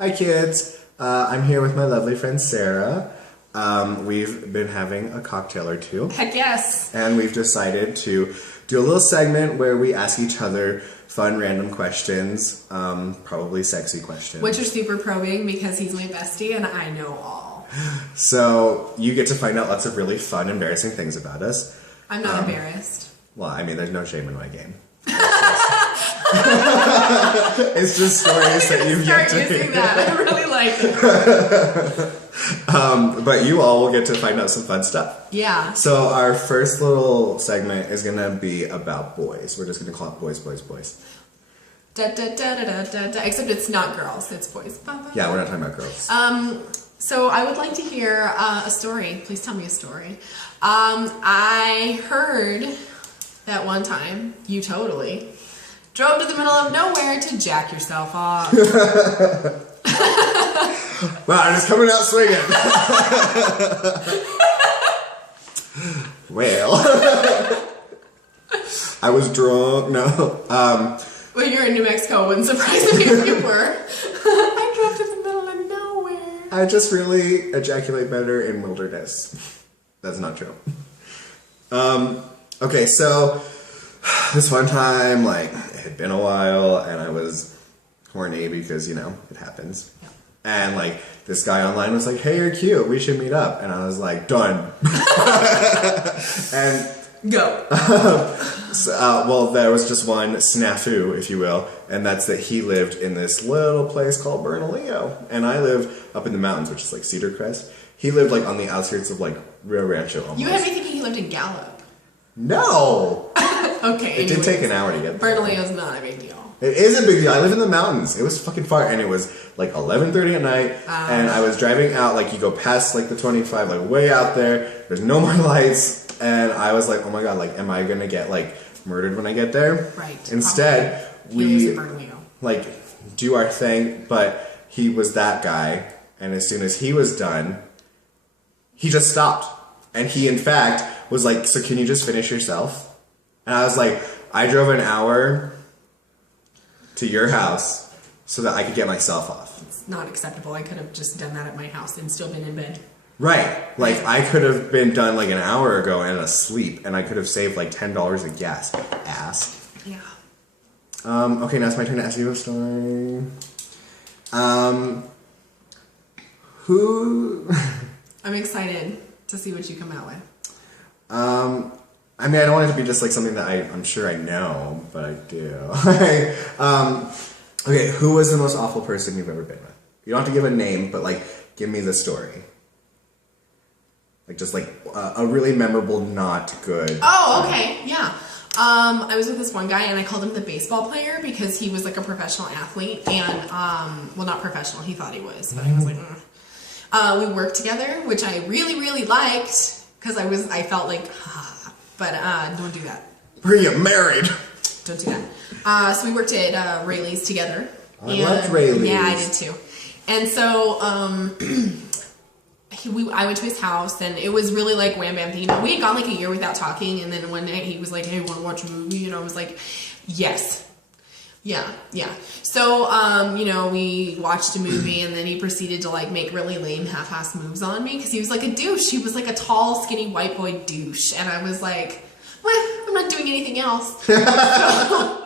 Hi kids, I'm here with my lovely friend Sarah. We've been having a cocktail or two. Heck yes. And we've decided to do a little segment where we ask each other fun random questions, probably sexy questions. Which are super probing because he's my bestie and I know all. So you get to find out lots of really fun, embarrassing things about us. I'm not embarrassed. Well, I mean, there's no shame in my game. It's just stories that you've yet to using hear. that. I really like it. But you all will get to find out some fun stuff. Yeah. So our first little segment is gonna be about boys. We're just gonna call it boys, boys, boys. Da, da, da, da, da, da, da. Except it's not girls, it's boys. Yeah, we're not talking about girls. So I would like to hear a story. Please tell me a story. I heard that one time you totally drove to the middle of nowhere to jack yourself off. Wow, I'm just coming out swinging. Well, I was drunk. No. Well, you're in New Mexico. Wouldn't surprise me if you were. I drove to the middle of nowhere. I just really ejaculate better in wilderness. That's not true. Okay, so this one time, like, it had been a while, and I was horny because, you know, it happens. Yeah. And, like, this guy online was like, hey, you're cute, we should meet up. And I was like, done. And Go. well, there was just one snafu, if you will, and that's that he lived in this little place called Bernalillo, and I live up in the mountains, which is like Cedar Crest. He lived like on the outskirts of like Rio Rancho almost. You had me thinking he lived in Gallup. No! Okay. It did take an hour to get there. Bernalillo's not a big deal. It is a big deal. I live in the mountains. It was fucking far, and it was like 11:30 at night, and I was driving out, like you go past like the 25, like way out there, there's no more lights, and I was like, oh my god, like am I gonna get like murdered when I get there? Right. Instead, He lives we in Bernalillo. like do our thing, but he was that guy, and as soon as he was done, he just stopped. And he in fact was like, so can you just finish yourself? And I was like, I drove an hour to your house so that I could get myself off. It's not acceptable. I could have just done that at my house and still been in bed. Right. Like, I could have been done like an hour ago and asleep, and I could have saved like $10 in gas. Ass. Yeah. Okay, now it's my turn to ask you a story. Who... I'm excited to see what you come out with. I mean, I don't want it to be just like something that I'm sure I know, but I do. Okay, who was the most awful person you've ever been with? You don't have to give a name, but like, give me the story. Like, just like a really memorable, not good. Oh, okay, yeah. I was with this one guy and I called him the baseball player because he was like a professional athlete and, well, not professional, he thought he was, but I was like, we worked together, which I really, really liked because I felt like, but don't do that. Were you married? Don't do that. So we worked at Rayleigh's together. I loved Rayleigh's. Yeah, I did too. And so, I went to his house and it was really like wham bam thing. You know, we had gone like a year without talking, and then one night he was like, hey, want to watch a movie? And I was like, yes. Yeah. So, you know, we watched a movie and then he proceeded to like make really lame half-ass moves on me because he was like a douche. He was like a tall, skinny white boy douche. And I was like, well, I'm not doing anything else. So,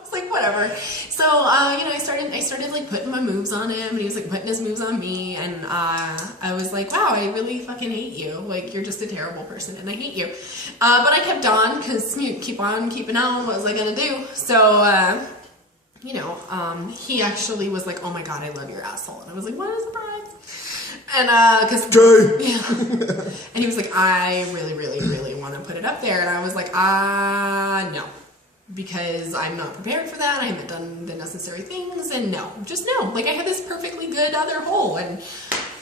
it's like, whatever. So, you know, I started like putting my moves on him and he was like putting his moves on me. And, I was like, wow, I really fucking hate you. Like, you're just a terrible person and I hate you. But I kept on because you keep on keeping on. What was I going to do? So, you know, he actually was like, oh my god, I love your asshole. And I was like, what a surprise. And, cause, yeah. And he was like, I really, really, really want to put it up there. And I was like, no. Because I'm not prepared for that. I haven't done the necessary things. And no, just no. Like, I had this perfectly good other hole. And,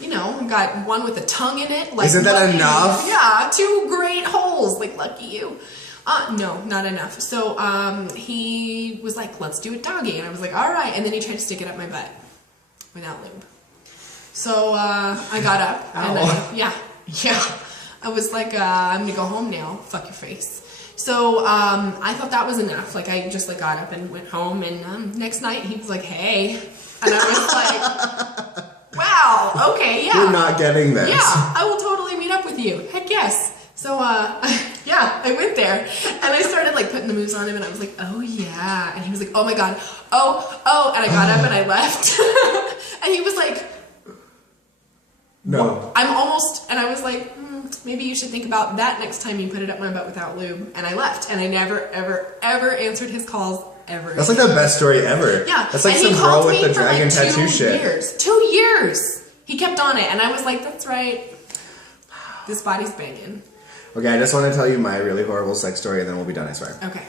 you know, got one with a tongue in it. Like, isn't that enough? Yeah, 2 great holes. Like, lucky you. No, not enough. So, he was like, let's do it doggy. And I was like, all right. And then he tried to stick it up my butt without lube. So, I got up and yeah. I was like, I'm gonna go home now. Fuck your face. So, I thought that was enough. Like, I just like got up and went home, and, next night he was like, hey. And I was like, Okay, yeah. You're not getting this. Yeah, I will totally meet up with you. Heck yes. So, yeah, I went there and I started like putting the moves on him and I was like, oh yeah. And he was like, oh my God. Oh. And I got up and I left. And he was like, no. I'm almost, and I was like, maybe you should think about that next time you put it up my butt without lube. And I left and I never, ever, ever answered his calls ever. That's like the best story ever. Yeah. That's like and some he called girl with me the for dragon like tattoo 2 shit. years. 2 years. He kept on it. And I was like, that's right. This body's banging. Okay, I just want to tell you my really horrible sex story and then we'll be done, I swear. Okay.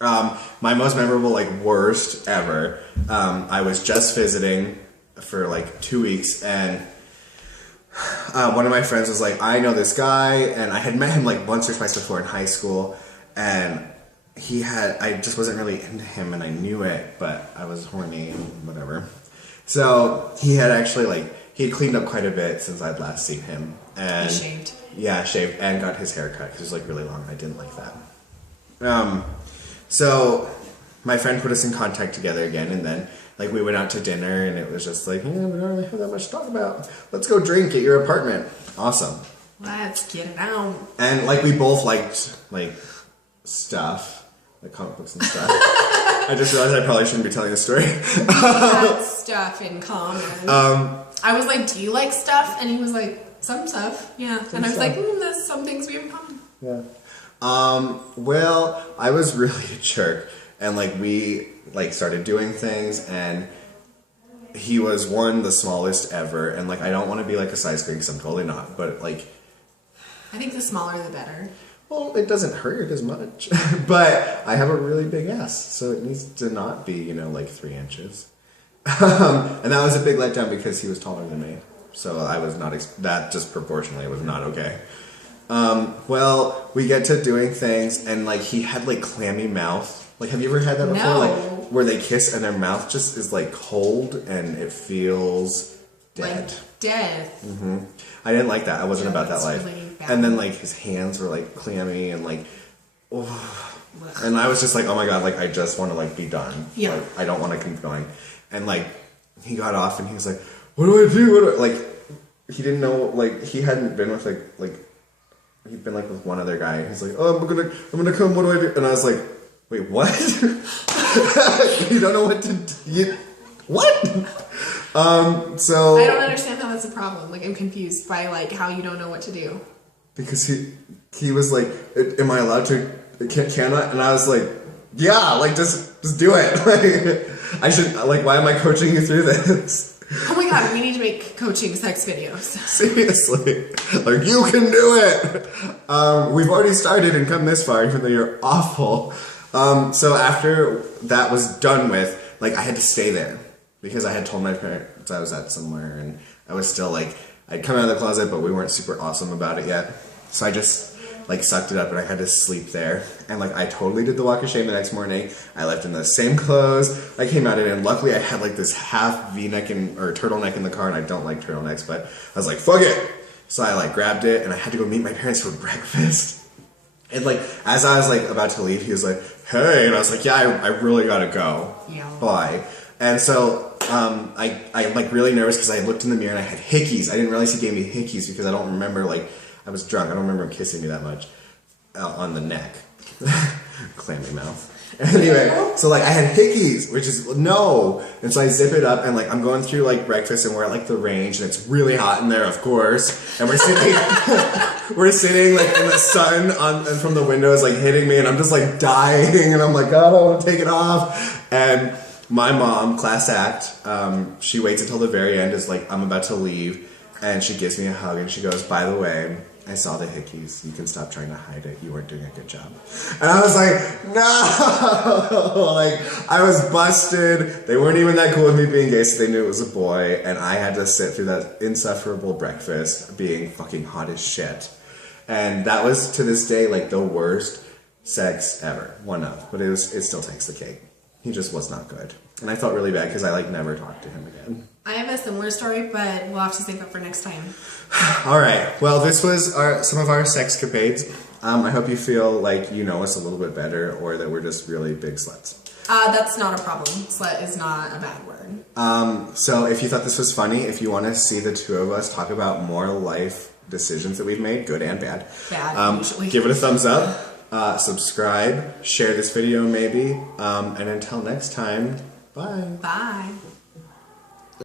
My most memorable, like, worst ever. I was just visiting for like 2 weeks and one of my friends was like, I know this guy, and I had met him like once or twice before in high school, and I just wasn't really into him and I knew it, but I was horny and whatever. So he had actually he had cleaned up quite a bit since I'd last seen him. And He shaved. Yeah, shaved and got his hair cut because it was like really long. I didn't like that. So my friend put us in contact together again, and then like we went out to dinner, and it was just like, yeah, we don't really have that much to talk about. Let's go drink at your apartment. Awesome. Let's get it out. And like we both liked like stuff, like comic books and stuff. I just realized I probably shouldn't be telling this story. We had stuff in common. I was like, do you like stuff? And he was like, some stuff, yeah. And I was like, there's some things we have in common. Yeah. Well, I was really a jerk, and like we like started doing things, and he was the smallest ever, and like I don't want to be like a size queen because I'm totally not, but like I think the smaller the better. Well, it doesn't hurt as much, but I have a really big ass, so it needs to not be like 3 inches. And that was a big letdown because he was taller than me, so I was not that just proportionally was not okay. Well, we get to doing things, and like he had like clammy mouth. Like, have you ever had that before? No. Like where they kiss and their mouth just is like cold and it feels dead. Like death. Mm-hmm. I didn't like that. I wasn't about that that's life. really bad. And then like his hands were like clammy and like, and I was just like, oh my god, like I just want to like be done. Yeah. Like, I don't want to keep going. And like he got off and he was like, what do I do? Like he didn't know. Like he hadn't been with like he'd been like with one other guy. And he's like, oh, I'm gonna come. What do I do? And I was like, wait, what? You don't know what to do? What? So I don't understand how that's a problem. Like, I'm confused by like how you don't know what to do. Because he was like, am I allowed to? Can I? And I was like, yeah, like just do it. Like I should. Like, why am I coaching you through this? Oh my god, we need to make coaching sex videos. Seriously, like you can do it. We've already started and come this far, even though you're awful. So after that was done with, like I had to stay there because I had told my parents I was at somewhere, and I was still like I'd come out of the closet, but we weren't super awesome about it yet. So I just like sucked it up, and I had to sleep there. And like I totally did the walk of shame the next morning. I left in the same clothes I came out in, and luckily I had like this half V-neck or turtleneck in the car, and I don't like turtlenecks, but I was like, fuck it. So I like grabbed it, and I had to go meet my parents for breakfast. And like as I was like about to leave, he was like, hey, and I was like, yeah, I really gotta go. Yeah. Bye. And so I'm like really nervous because I looked in the mirror and I had hickeys. I didn't realize he gave me hickeys because I don't remember, like I was drunk. I don't remember him kissing me that much on the neck. Clammy mouth. Anyway, so like I had hickeys, which is no. And so I zip it up, and like I'm going through like breakfast, and we're at like the range, and it's really hot in there, of course. And we're sitting like in the sun and from the windows like hitting me, and I'm just like dying, and I'm like, God, I want to take it off. And my mom, class act, she waits until the very end, is like I'm about to leave, and she gives me a hug, and she goes, by the way, I saw the hickeys. You can stop trying to hide it. You weren't doing a good job. And I was like, no! Like, I was busted. They weren't even that cool with me being gay, so they knew it was a boy. And I had to sit through that insufferable breakfast being fucking hot as shit. And that was, to this day, like, the worst sex ever. One of. But it still takes the cake. He just was not good. And I felt really bad because I, like, never talked to him again. I have a similar story, but we'll have to save that for next time. All right. Well, this was some of our sexcapades. I hope you feel like you know us a little bit better, or that we're just really big sluts. That's not a problem. Slut is not a bad word. So if you thought this was funny, if you want to see the two of us talk about more life decisions that we've made, good and bad, Usually. give it a thumbs up, subscribe, share this video maybe, and until next time, bye. Bye.